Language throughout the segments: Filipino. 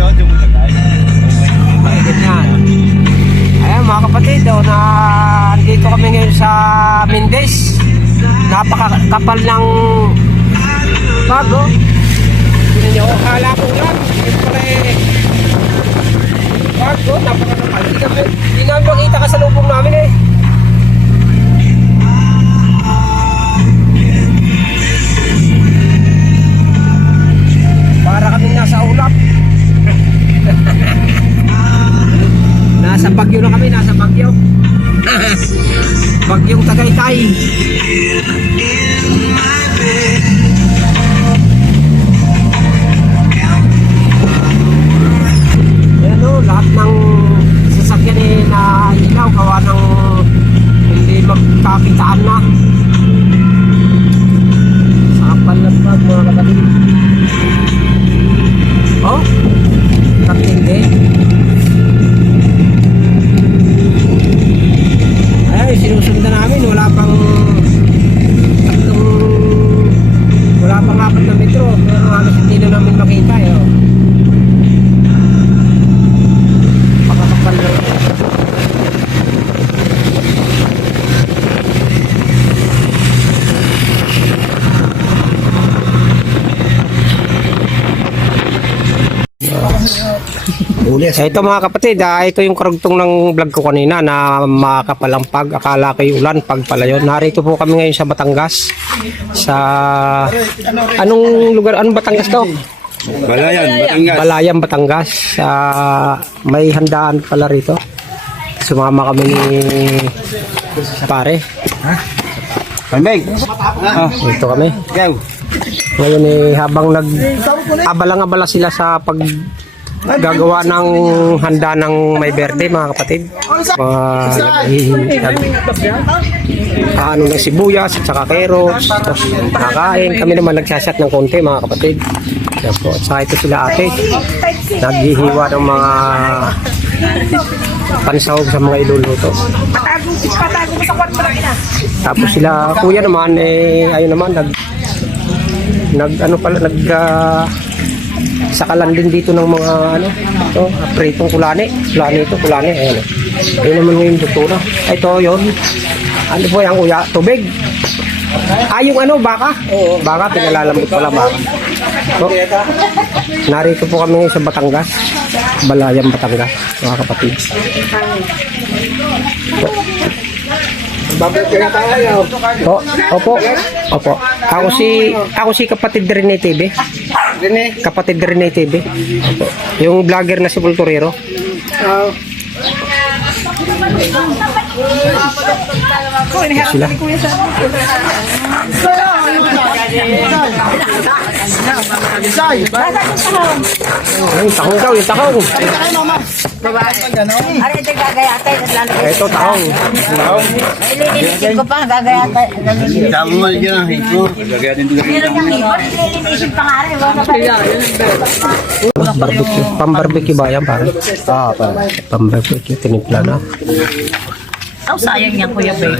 Ay, ganyan. Ayan mga kapatid, andito kami ngayon sa Mindes. Napakakapal ng bago. Hindi nyo, akala ko lang. Siyempre, bago, napakakapal. Hindi namin makita ka sa lupong namin eh. Para kami nasa ulap. Nasa Bagyo na kami, nasa Bagyo. Bagyong Tagaytay. Ayan o, lahat ng sasakyan na ilaw, gawa ng hindi magkakitaan na. Sa kapal ng bag mga kapatid. Oh, katindi. Ay, sinusundan namin, wala pang 4 na metro, pero halos hindi na namin makita eh. Oh. Pakakapal na. Ito mga kapatid, ito yung karugtong ng vlog ko kanina na makapalampag, akala ko yung ulan, pag pala yun. Narito po kami ngayon sa Batangas. Sa anong lugar, anong Batangas daw? Balayan, Batangas. Balayan, Batangas. May handaan pala rito. Sumama kami ni pare. Pambig. Ito kami. Ngayon habang abalang-abala sila sa gagawa ng handa ng May Berde mga kapatid. Ano ng sibuyas at saka carrots, tapos nakain. Kami naman nagsasat ng konti mga kapatid. Yan po. At saka ito sila ate, naghihiwa ng mga pansahog sa mga iluluto. Tapos sila kuya naman ayun naman sakalan din dito ng mga ito, pritong kulani ayan. Ayun naman yung luto na. Ito yun. Ano po yan kuya? Tubig. Yung baka? Oo. Baka, pinalalambot pala baka. So, narito po kami sa Batangas. Balayan, Batangas. Mga kapatid. Opo. Ako si kapatid Rene TV. Kapatid Rene TV. Opo. Yung vlogger na si Bulturero. Sila. Yung tahong. Ano ito gagayatay? Ito tahong. Ililinisin ko pa, gagayatay. Tama mo dyan, hito. Gagayatin ito. Meron niyang ibon, ililinisin pa nga rin. Barbecue. Pang-barbecue ba yan pare? Pang-barbecue. Tinimpla na. Oh, sayang yan, Kuya Bay.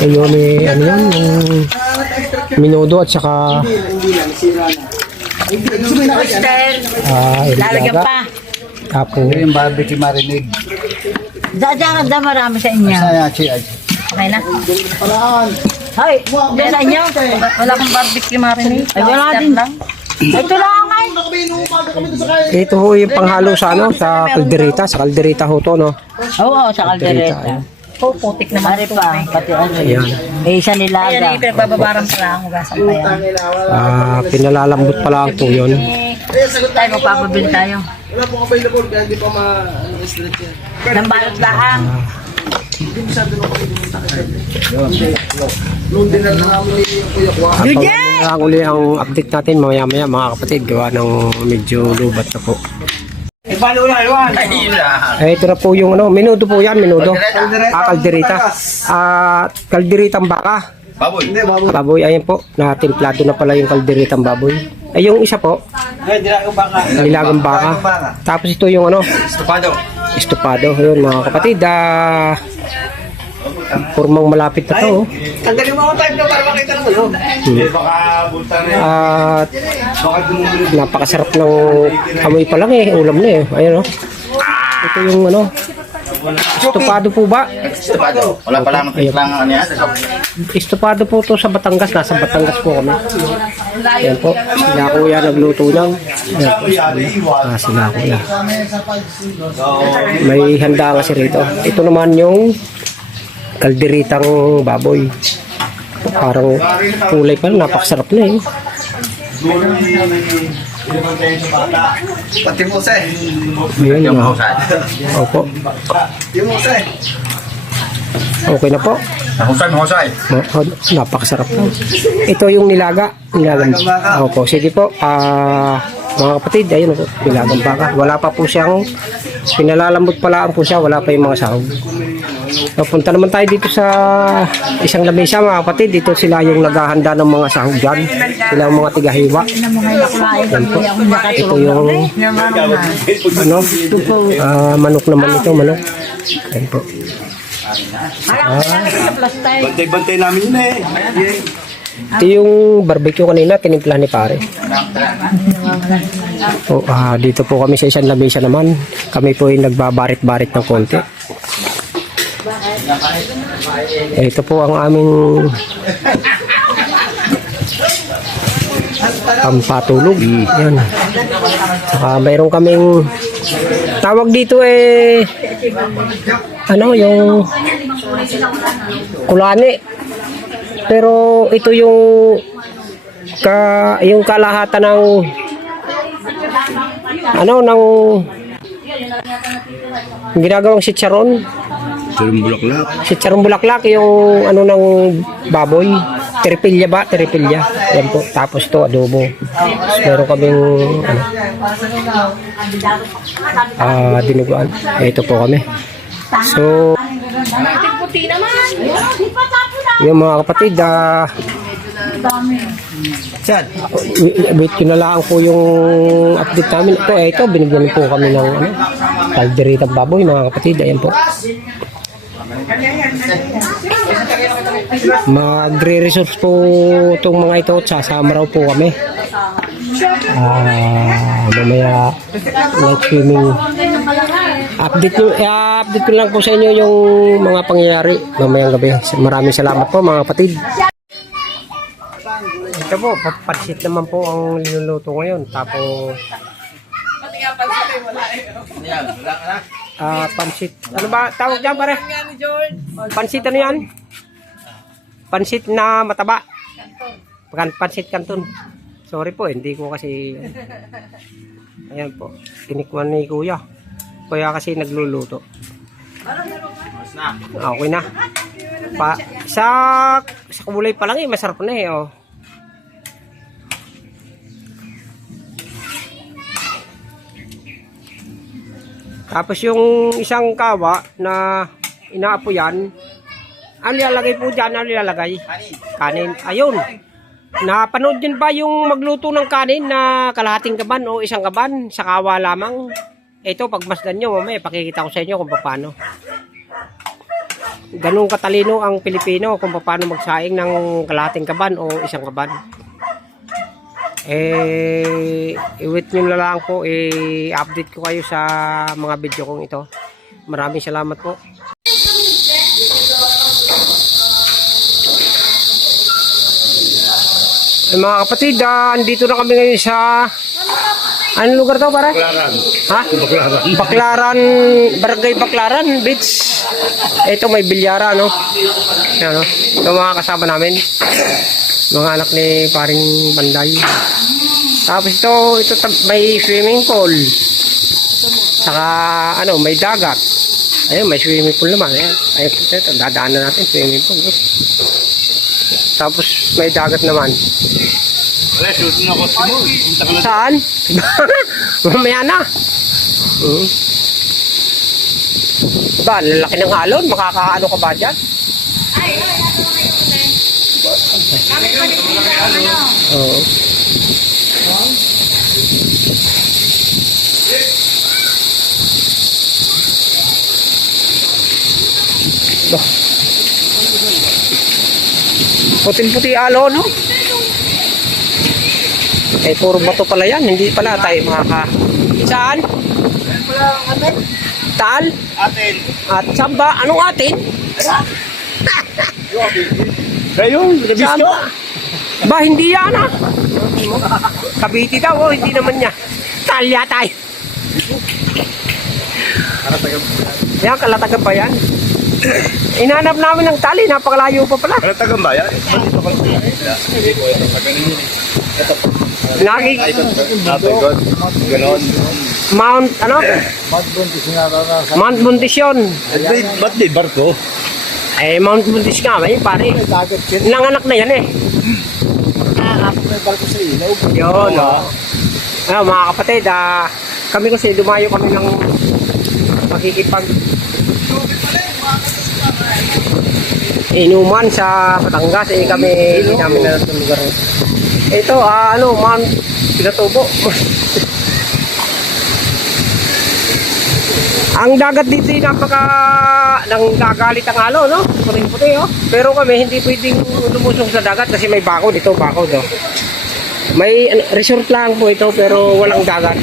Ayun ano yan? Yung minudo at saka Oyster. Lalagyan pa. Tapos Yung barbecue marinig. Dadaan marami sa inyo. Okay na. Hoy, doon sa inyo. Wala kang barbecue marinade. Ay, wala din. Ito lang ay. ito ho yung panghalo sa sa kaldereta. Sa kaldereta ho to, no? Oo, sa kaldereta. Oh, putik naman ito pa. Pati ano. Ayan. Isa nilaga. Ayan, pinagbababaran pa lang. Hugasan pa yan. Pinalalambot pala ito yun. Tayo, magpapabili tayo. Wala pong available, kaya hindi pa ma-stretch yan. Nang balot lang. Noon din na namin yung kuya ko. Ang uli ang update natin mamaya-maya mga kapatid. Gawa ng medyo lubat na po. Ito na po yung minudo po yan, minudo. Kaldereta. Kalderetang baka. Baboy. Baboy, ayun po. Natimplado na pala yung kalderetang baboy. Ay, yung isa po. Nilagang baka. Tapos ito yung Estupado. estupado. Yun mga kapatid. Formang malapit na to. Tanggalin mo ako tayo para makita lang ano. At napakasarap ng amoy pa lang eh. Ulam na eh. Ayan o. Ito yung ano. Estopado po ba? Estopado. Wala pa lang ano yan. Estopado po to sa Batangas. Nasa Batangas po kami. Ayan po. Sila kuya nagluto niyan. Ayan po. Sila kuya. May handa kasi rito. Ito naman yung kalderitang baboy. Parang kulay pa. Napakasarap na eh. Pati mo sa Ayan na. Opo. Yung mo sa Okay na po. Mahusay. Napakasarap po. Ito yung nilaga. Nilagang baka. Opo, sige po. Mga kapatid, ayun po. Nilagang baka. Wala pa po siyang pinalalambot pala po siya. Wala pa yung mga sahog. So, punta naman tayo dito sa isang lamesa mga kapatid. Dito sila yung naghahanda ng mga sahog dyan. Sila yung mga tigahiwa. Yan po. Ito yung ano, manok naman ito. Manok. Yan po. Bantay-bantay namin yun eh. Ito yung barbecue kanina, tinimpla ni pare. So, dito po kami sa isang lamesa naman. Kami po yung nagbabarit-barit ng konti. Ito po ang aming pampatulog. Yan. Saka mayroon kaming tawag dito ano yung kulani. Pero ito yung kalahatan ng ng ginagawang chicharon. Chicharon bulaklak yung ng baboy. Terpilya ba? Terpilya. Yan po. Tapos to adobo. Meron kaming dinuguan. Ito po kami. So, yung mga kapatid, wait ko na lang po yung update namin. Ito, binigyan po kami ng kalderitang baboy mga kapatid. Ayan po. Magre-resource po itong mga ito at sasama raw po kami. Mamaya nag-swimming. Update ko lang po sa inyo yung mga pangyayari mamayang gabi. Maraming salamat po mga kapatid. Ito po, pansit naman po ang niluluto ngayon. Tapos pansit. Ano ba tawag dyan pare? Pansit ano yan? Pansit na mataba. Pansit kanton. Sorry po, hindi ko kasi ayan po. Tinikman ni kuya. Kuya kasi nagluluto. Okay na. Sa kulay pa lang masarap na oh. Tapos yung isang kawa na inaapoyan, ano nilalagay po dyan? Ano nilalagay? Kanin. Ayun. Napanood din ba yung magluto ng kanin na kalahating kaban o isang kaban sa kawa lamang? Ito, pagmasdan nyo, mamaya pakikita ko sa inyo kung paano. Ganun katalino ang Pilipino kung paano magsaing ng kalahating kaban o isang kaban. Wait nyo na lang po, update ko kayo sa mga video kong ito. Maraming salamat po. Mga kapatid, andito na kami ngayon sa anong lugar to para? Baklaran. Ha? Baklaran, Barangay Baklaran Beach. Ito may bilyara no. Yan no. Ito mga kasama namin. Mga anak ni paring Banday. Tapos ito may swimming pool. Saka may dagat. Ayun, may swimming pool naman. Ayan. Ayun, ito dadaanan natin swimming pool. No? Tapos may dagat naman. Wala, shooting ako si Mo. Saan? Mamaya na. Ba, lalaki ng halon. Makakaano ka ba dyan? Oo. Puting-puti alo, no? Eh, puro bato pala yan. Hindi pala tayo makaka... Saan? Tal? Atin. At samba? Anong atin? Kayo, Samba? Ba, hindi yan ah. Kabiti daw, oh, hindi naman niya. Talya tayo. Yan, kalatagan ba yan? Inanap namin ng tali, napakalayo pa pala. Ano tagang bayan? Lagi, Napagod. Ganon. Mount, ano? Mount Buntis yun. Ba't di barko? Eh, Mount Buntis nga, may pare. Ilang anak na yan eh. Yun, oh. Mga kapatid, kami kasi dumayo kami ng makikipag inuman sa Batangas. Eh, kami hindi namin na sa lugar. Ito, Mount Pinatubo. Ang dagat dito nang gagalit ang halo, no? Puting-puti, oh. Pero kami hindi pwedeng lumusong sa dagat kasi may bako dito, oh. May resort lang po ito pero walang dagat.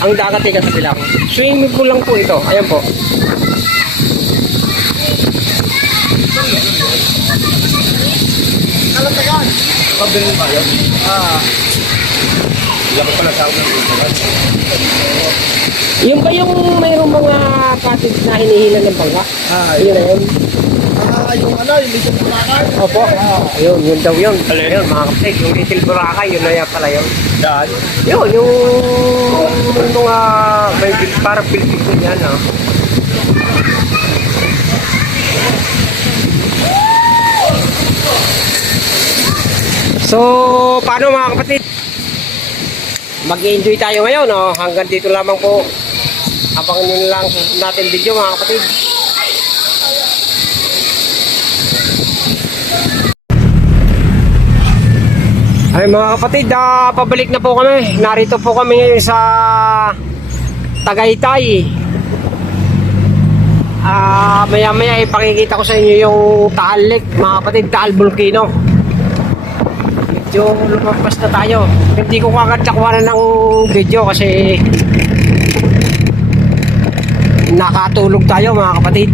Ang dagat ay katabi lang. Swimming pool lang po ito. Ayan po. Pabiling bayan? Hindi ako pala sa ako ng Yung ba yung mayroong mga cottage na hinihilan ng bangka? Yun na yun. yung Little Boracay. Opo. Ayun, yun daw yun. Ayun, mga kapatid, yung Little Boracay, yun na yan pala yun. Daan. Yun, yung mga may parang Pilipino yan, ah. So, paano mga kapatid? Mag-enjoy tayo ngayon, no? Hanggang dito lamang po. Abangan nyo lang natin video mga kapatid. Ay mga kapatid, pabalik na po kami. Narito po kami ngayon sa Tagaytay. Maya maya ipakikita ko sa inyo yung Taal Lake, mga kapatid, Taal Volcano. Medyo lumampas na tayo. Hindi ko kagad nakuha ng video kasi nakatulog tayo mga kapatid.